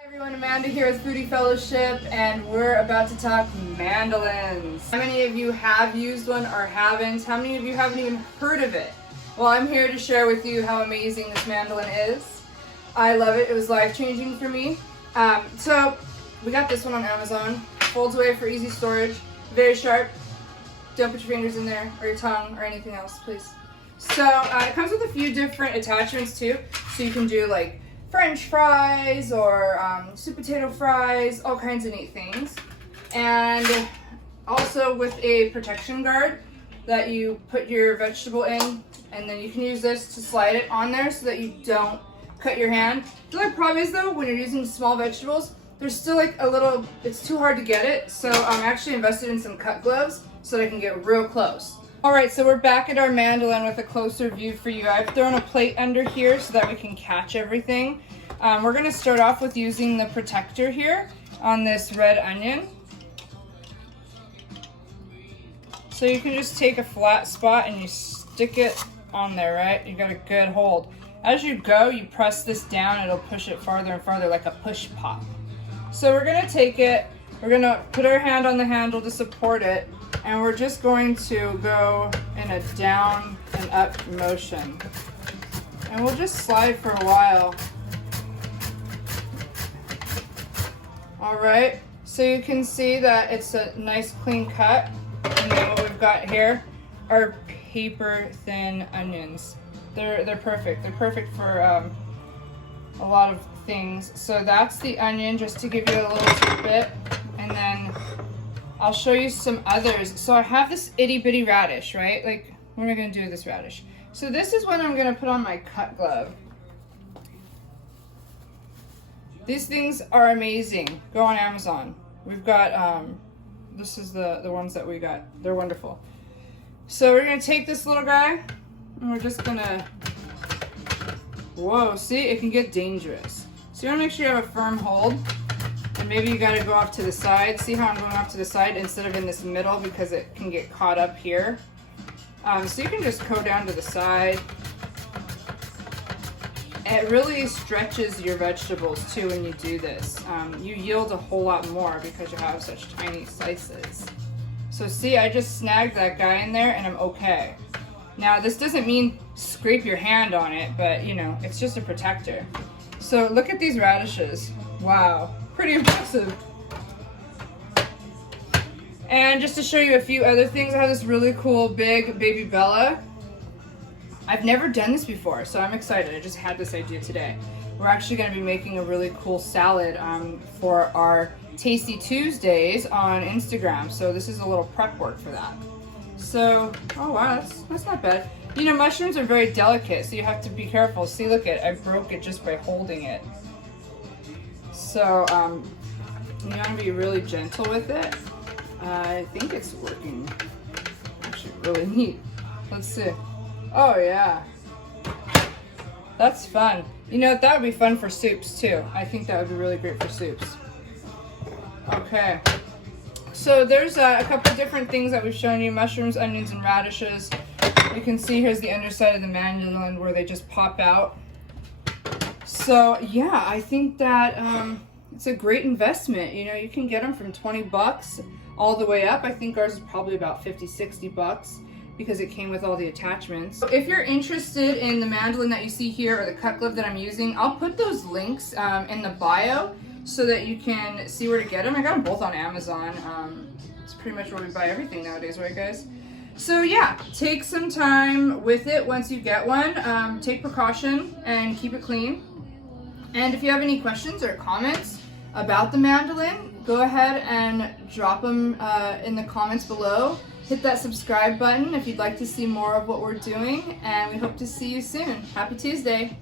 Hi everyone, Amanda here with Foodie Fellowship, and we're about to talk mandolins. How many of you have used one or haven't? How many of you haven't even heard of it? Well, I'm here to share with you how amazing this mandolin is. I love it. It was life-changing for me. So we got this one on Amazon. Folds away for easy storage. Very sharp. Don't put your fingers in there or your tongue or anything else, please. So it comes with a few different attachments too. So you can do like French fries or sweet potato fries, all kinds of neat things. And also with a protection guard that you put your vegetable in, and then you can use this to slide it on there so that you don't cut your hand. The only problem is though, when you're using small vegetables, there's still like a little, it's too hard to get it. So I'm actually invested in some cut gloves so that I can get real close. All right, so we're back at our mandolin with a closer view for you. I've thrown a plate under here so that we can catch everything. We're gonna start off with using the protector here on this red onion. So you can just take a flat spot and you stick it on there, right? You got a good hold. As you go, you press this down, it'll push it farther and farther like a push pop. So we're gonna take it, we're gonna put our hand on the handle to support it, and we're just going to go in a down and up motion. And we'll just slide for a while. All right, so you can see that it's a nice clean cut. And then what we've got here are paper thin onions. They're perfect. They're perfect for a lot of things. So that's the onion, just to give you a little tidbit. And then I'll show you some others. So I have this itty bitty radish, right? Like, what am I gonna do with this radish? So this is what I'm gonna put on my cut glove. These things are amazing. Go on Amazon. We've got, this is the ones that we got. They're wonderful. So we're gonna take this little guy and we're just gonna, whoa, see, it can get dangerous. So you wanna make sure you have a firm hold. And maybe you gotta go off to the side. See how I'm going off to the side instead of in this middle because it can get caught up here. So you can just go down to the side. It really stretches your vegetables too when you do this. You yield a whole lot more because you have such tiny slices. So see, I just snagged that guy in there and I'm okay. Now this doesn't mean scrape your hand on it, but you know, it's just a protector. So look at these radishes. Wow. Pretty impressive. And just to show you a few other things, I have this really cool big baby Bella. I've never done this before, so I'm excited. I just had this idea today. We're actually going to be making a really cool salad for our Tasty Tuesdays on Instagram. So this is a little prep work for that. So, oh wow, that's not bad. You know, mushrooms are very delicate, so you have to be careful. See, look at, I broke it just by holding it. So, you want to be really gentle with it. I think it's working actually really neat. Let's see. Oh yeah. That's fun. You know, that would be fun for soups too. I think that would be really great for soups. Okay. So there's a couple different things that we've shown you. Mushrooms, onions, and radishes. You can see here's the underside of the mandolin where they just pop out. So yeah, I think that it's a great investment. You know, you can get them from 20 bucks all the way up. I think ours is probably about 50, 60 bucks because it came with all the attachments. So if you're interested in the mandolin that you see here or the cut glove that I'm using, I'll put those links in the bio so that you can see where to get them. I got them both on Amazon. It's pretty much where we buy everything nowadays, right guys? So yeah, take some time with it once you get one. Take precaution and keep it clean. And if you have any questions or comments about the mandolin, go ahead and drop them in the comments below. Hit that subscribe button if you'd like to see more of what we're doing, and we hope to see you soon. Happy Tuesday!